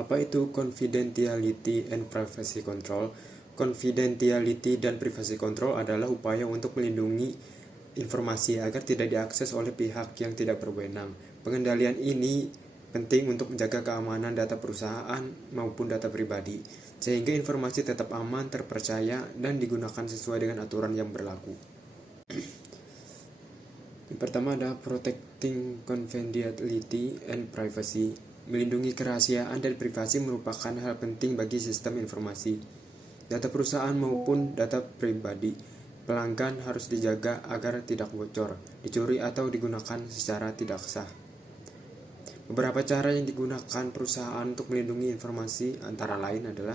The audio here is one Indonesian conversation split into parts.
Apa itu confidentiality and privacy control? Confidentiality dan privacy control adalah upaya untuk melindungi informasi agar tidak diakses oleh pihak yang tidak berwenang. Pengendalian ini penting untuk menjaga keamanan data perusahaan maupun data pribadi, sehingga informasi tetap aman, terpercaya, dan digunakan sesuai dengan aturan yang berlaku. Yang pertama adalah protecting confidentiality and privacy. Melindungi kerahasiaan dan privasi merupakan hal penting bagi sistem informasi. Data perusahaan maupun data pribadi pelanggan harus dijaga agar tidak bocor, dicuri atau digunakan secara tidak sah. Beberapa cara yang digunakan perusahaan untuk melindungi informasi antara lain adalah: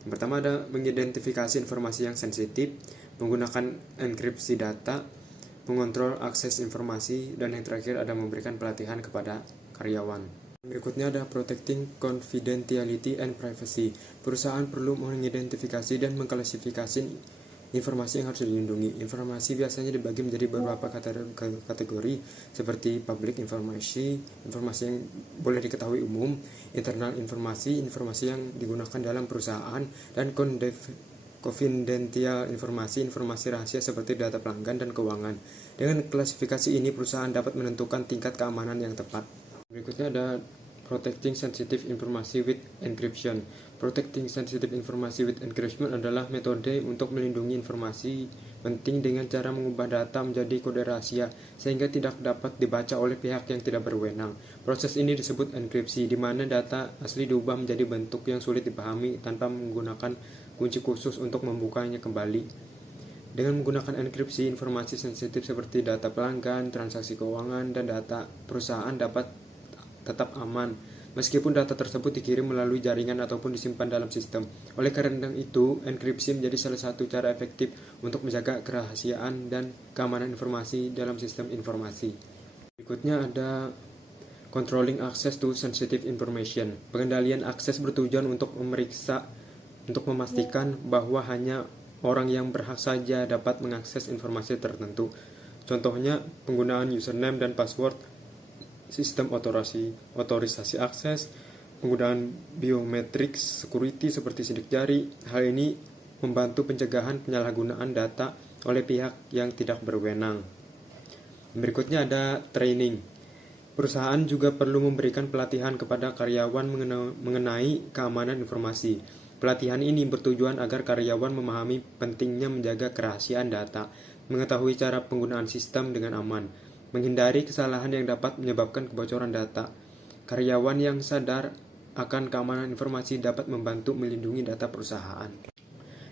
yang pertama ada mengidentifikasi informasi yang sensitif, menggunakan enkripsi data, mengontrol akses informasi, dan yang terakhir ada memberikan pelatihan kepada karyawan. Berikutnya ada protecting confidentiality and privacy. Perusahaan perlu mengidentifikasi dan mengklasifikasi informasi yang harus dilindungi. Informasi biasanya dibagi menjadi beberapa kategori seperti public information, informasi yang boleh diketahui umum, internal informasi, informasi yang digunakan dalam perusahaan, dan confidential informasi, informasi rahasia seperti data pelanggan dan keuangan. Dengan klasifikasi ini, perusahaan dapat menentukan tingkat keamanan yang tepat. Berikutnya ada protecting sensitive information with encryption. Protecting sensitive information with encryption adalah metode untuk melindungi informasi penting dengan cara mengubah data menjadi kode rahasia sehingga tidak dapat dibaca oleh pihak yang tidak berwenang. Proses ini disebut enkripsi, di mana data asli diubah menjadi bentuk yang sulit dipahami tanpa menggunakan kunci khusus untuk membukanya kembali. Dengan menggunakan enkripsi, informasi sensitif seperti data pelanggan, transaksi keuangan, dan data perusahaan dapat tetap aman, meskipun data tersebut dikirim melalui jaringan ataupun disimpan dalam sistem. Oleh karena itu, enkripsi menjadi salah satu cara efektif untuk menjaga kerahasiaan dan keamanan informasi dalam sistem informasi. Berikutnya ada controlling access to sensitive information. Pengendalian akses bertujuan untuk memastikan bahwa hanya orang yang berhak saja dapat mengakses informasi tertentu. Contohnya, penggunaan username dan password, sistem otorisasi akses, penggunaan biometrik security seperti sidik jari. Hal ini membantu pencegahan penyalahgunaan data oleh pihak yang tidak berwenang. Berikutnya ada training. Perusahaan juga perlu memberikan pelatihan kepada karyawan mengenai keamanan informasi. Pelatihan ini bertujuan agar karyawan memahami pentingnya menjaga kerahasiaan data, mengetahui cara penggunaan sistem dengan aman, menghindari kesalahan yang dapat menyebabkan kebocoran data. Karyawan yang sadar akan keamanan informasi dapat membantu melindungi data perusahaan.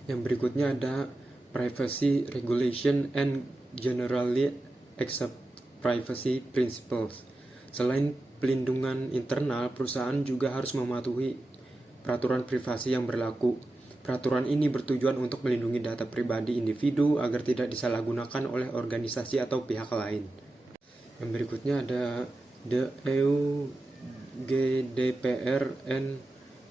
Yang berikutnya ada privacy regulation and generally accepted privacy principles. Selain pelindungan internal, perusahaan juga harus mematuhi peraturan privasi yang berlaku. Peraturan ini bertujuan untuk melindungi data pribadi individu agar tidak disalahgunakan oleh organisasi atau pihak lain. Yang berikutnya ada the EU GDPR and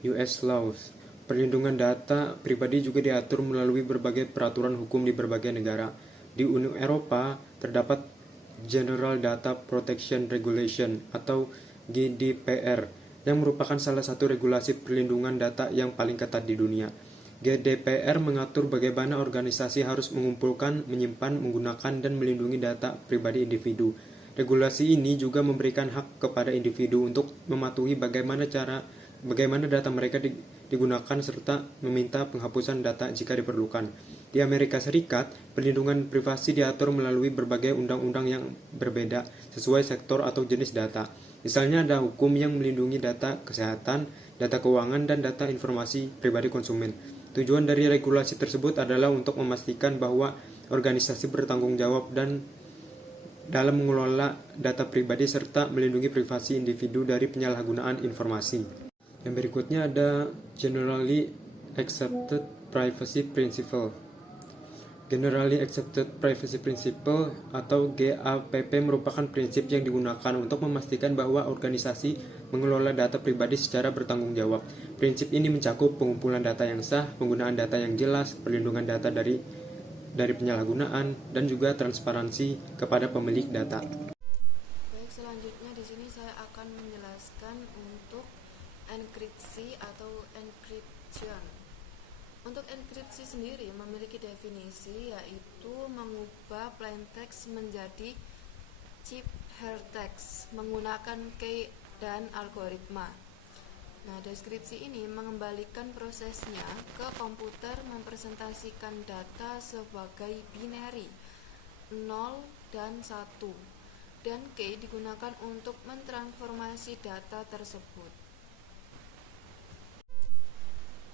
US laws. Perlindungan data pribadi juga diatur melalui berbagai peraturan hukum di berbagai negara. Di Uni Eropa terdapat General Data Protection Regulation atau GDPR yang merupakan salah satu regulasi perlindungan data yang paling ketat di dunia. GDPR mengatur bagaimana organisasi harus mengumpulkan, menyimpan, menggunakan, dan melindungi data pribadi individu. Regulasi ini juga memberikan hak kepada individu untuk mematuhi bagaimana data mereka digunakan serta meminta penghapusan data jika diperlukan. Di Amerika Serikat, perlindungan privasi diatur melalui berbagai undang-undang yang berbeda sesuai sektor atau jenis data. Misalnya ada hukum yang melindungi data kesehatan, data keuangan, dan data informasi pribadi konsumen. Tujuan dari regulasi tersebut adalah untuk memastikan bahwa organisasi bertanggung jawab dalam mengelola data pribadi serta melindungi privasi individu dari penyalahgunaan informasi. Yang berikutnya ada Generally Accepted Privacy Principle. Generally Accepted Privacy Principle atau GAPP merupakan prinsip yang digunakan untuk memastikan bahwa organisasi mengelola data pribadi secara bertanggung jawab. Prinsip ini mencakup pengumpulan data yang sah, penggunaan data yang jelas, perlindungan data dari penyalahgunaan, dan juga transparansi kepada pemilik data. Baik, selanjutnya di sini saya akan menjelaskan untuk enkripsi atau encryption. Untuk enkripsi sendiri memiliki definisi, yaitu mengubah plain text menjadi ciphertext menggunakan key dan algoritma. Nah, deskripsi ini mengembalikan prosesnya ke komputer, mempresentasikan data sebagai binary 0 dan 1, dan key digunakan untuk mentransformasi data tersebut.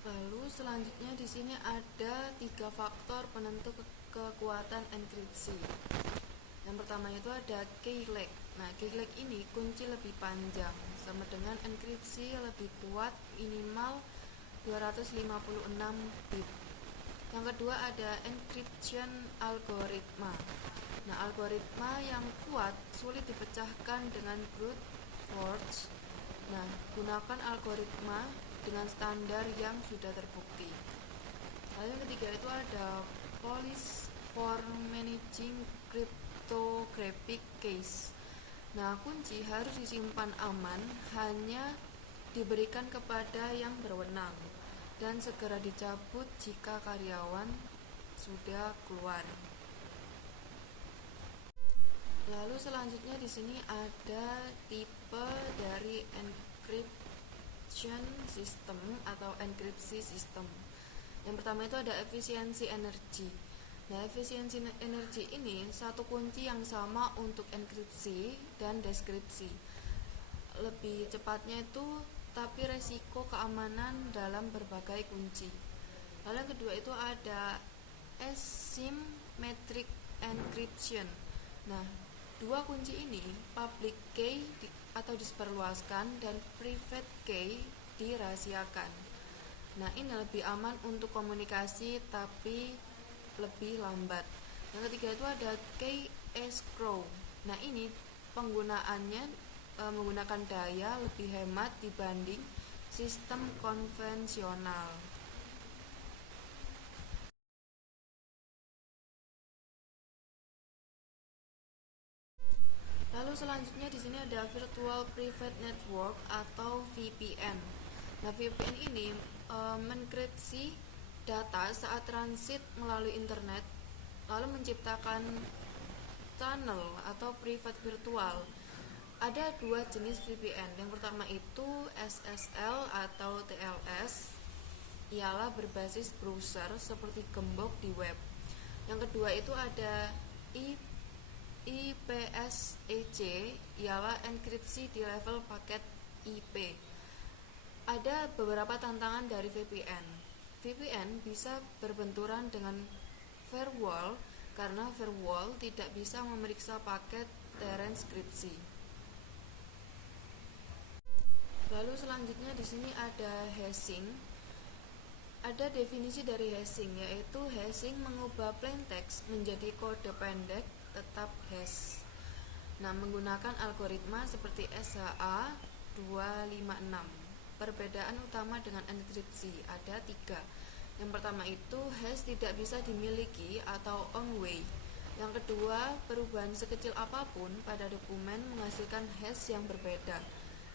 Lalu selanjutnya di sini ada 3 faktor penentu kekuatan enkripsi. Yang pertama itu ada key lag. Nah, key lag ini kunci lebih panjang, sama dengan enkripsi lebih kuat minimal 256 bit. Yang kedua ada encryption algoritma. Nah, algoritma yang kuat sulit dipecahkan dengan brute force. Nah, gunakan algoritma dengan standar yang sudah terbukti. Lalu yang ketiga itu ada policy for managing cryptographic keys. Nah, kunci harus disimpan aman, hanya diberikan kepada yang berwenang dan segera dicabut jika karyawan sudah keluar. Lalu selanjutnya di sini ada tipe dari encryption system atau enkripsi sistem. Yang pertama itu ada efisiensi energi. Nah, efisiensi energi ini satu kunci yang sama untuk enkripsi dan deskripsi. Lebih cepatnya itu, tapi resiko keamanan dalam berbagai kunci. Lalu yang kedua itu ada asymmetric encryption. Nah, dua kunci ini, public key atau disebarluaskan dan private key dirahasiakan. Nah, ini lebih aman untuk komunikasi tapi lebih lambat. Yang ketiga itu ada key escrow. Nah, ini penggunaannya menggunakan daya lebih hemat dibanding sistem konvensional. Lalu selanjutnya di sini ada Virtual Private Network atau VPN. Nah, VPN ini menkripsi data saat transit melalui internet, lalu menciptakan tunnel atau private virtual. Ada dua jenis VPN. Yang pertama itu SSL atau TLS, ialah berbasis browser seperti gembok di web. Yang kedua itu ada IPsec, ialah enkripsi di level paket IP. Ada beberapa tantangan dari VPN. VPN bisa berbenturan dengan firewall karena firewall tidak bisa memeriksa paket terenkripsi. Lalu selanjutnya di sini ada hashing. Ada definisi dari hashing, yaitu hashing mengubah plain text menjadi kode pendek tetap hash. Nah, menggunakan algoritma seperti SHA-256. Perbedaan utama dengan enkripsi ada 3. Yang pertama itu hash tidak bisa dimiliki atau on way. Yang kedua, perubahan sekecil apapun pada dokumen menghasilkan hash yang berbeda.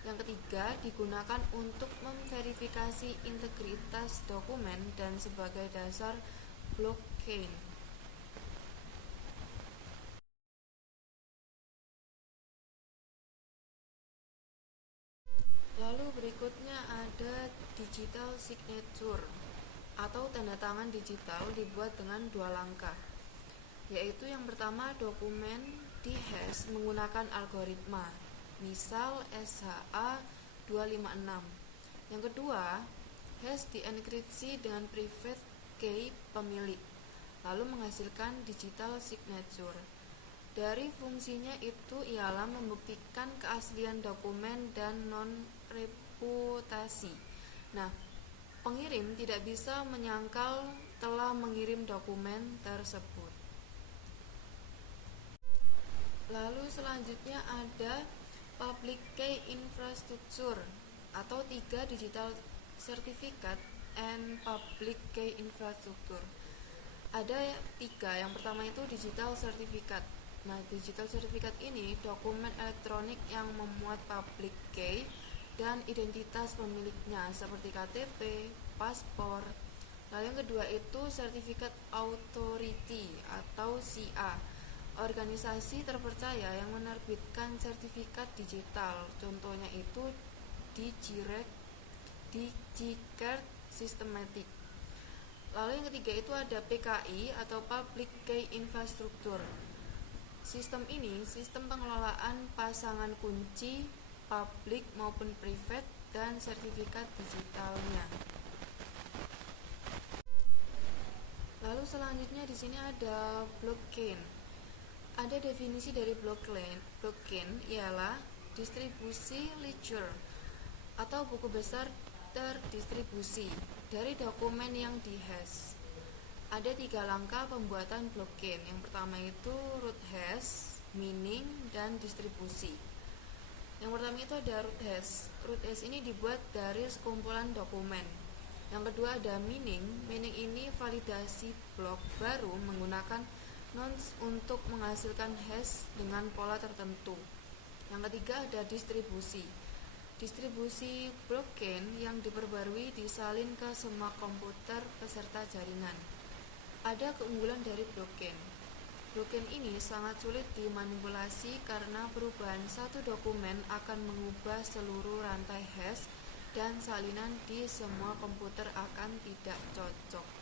Yang ketiga, digunakan untuk memverifikasi integritas dokumen dan sebagai dasar blockchain. Lalu berikutnya ada digital signature atau tanda tangan digital dibuat dengan 2 langkah. Yaitu yang pertama, dokumen dihash menggunakan algoritma, misal SHA-256. Yang kedua, hash dienkripsi dengan private key pemilik, lalu menghasilkan digital signature. Dari fungsinya itu ialah membuktikan keaslian dokumen dan non-reputasi. Nah, pengirim tidak bisa menyangkal telah mengirim dokumen tersebut. Lalu selanjutnya ada public key infrastructure atau 3 digital certificate and public key infrastructure. Ada 3. Yang pertama itu digital certificate. Nah, digital certificate ini dokumen elektronik yang memuat public key dan identitas pemiliknya seperti KTP, paspor. Lalu yang kedua itu Certificate Authority atau CA, organisasi terpercaya yang menerbitkan sertifikat digital. Contohnya itu DigiCert Systematic. Lalu yang ketiga itu ada PKI atau Public Key Infrastructure. Sistem ini sistem pengelolaan pasangan kunci publik maupun private dan sertifikat digitalnya. Lalu selanjutnya di sini ada blockchain. Ada definisi dari blockchain. Blockchain ialah distribusi ledger atau buku besar terdistribusi dari dokumen yang dihash. Ada 3 langkah pembuatan blockchain. Yang pertama itu root hash, mining, dan distribusi. Yang pertama itu ada root hash. Root hash ini dibuat dari sekumpulan dokumen. Yang kedua ada mining. Mining ini validasi blok baru menggunakan nonce untuk menghasilkan hash dengan pola tertentu. Yang ketiga ada distribusi. Distribusi blockchain yang diperbarui disalin ke semua komputer peserta jaringan. Ada keunggulan dari blockchain. Blockchain ini sangat sulit dimanipulasi karena perubahan satu dokumen akan mengubah seluruh rantai hash dan salinan di semua komputer akan tidak cocok.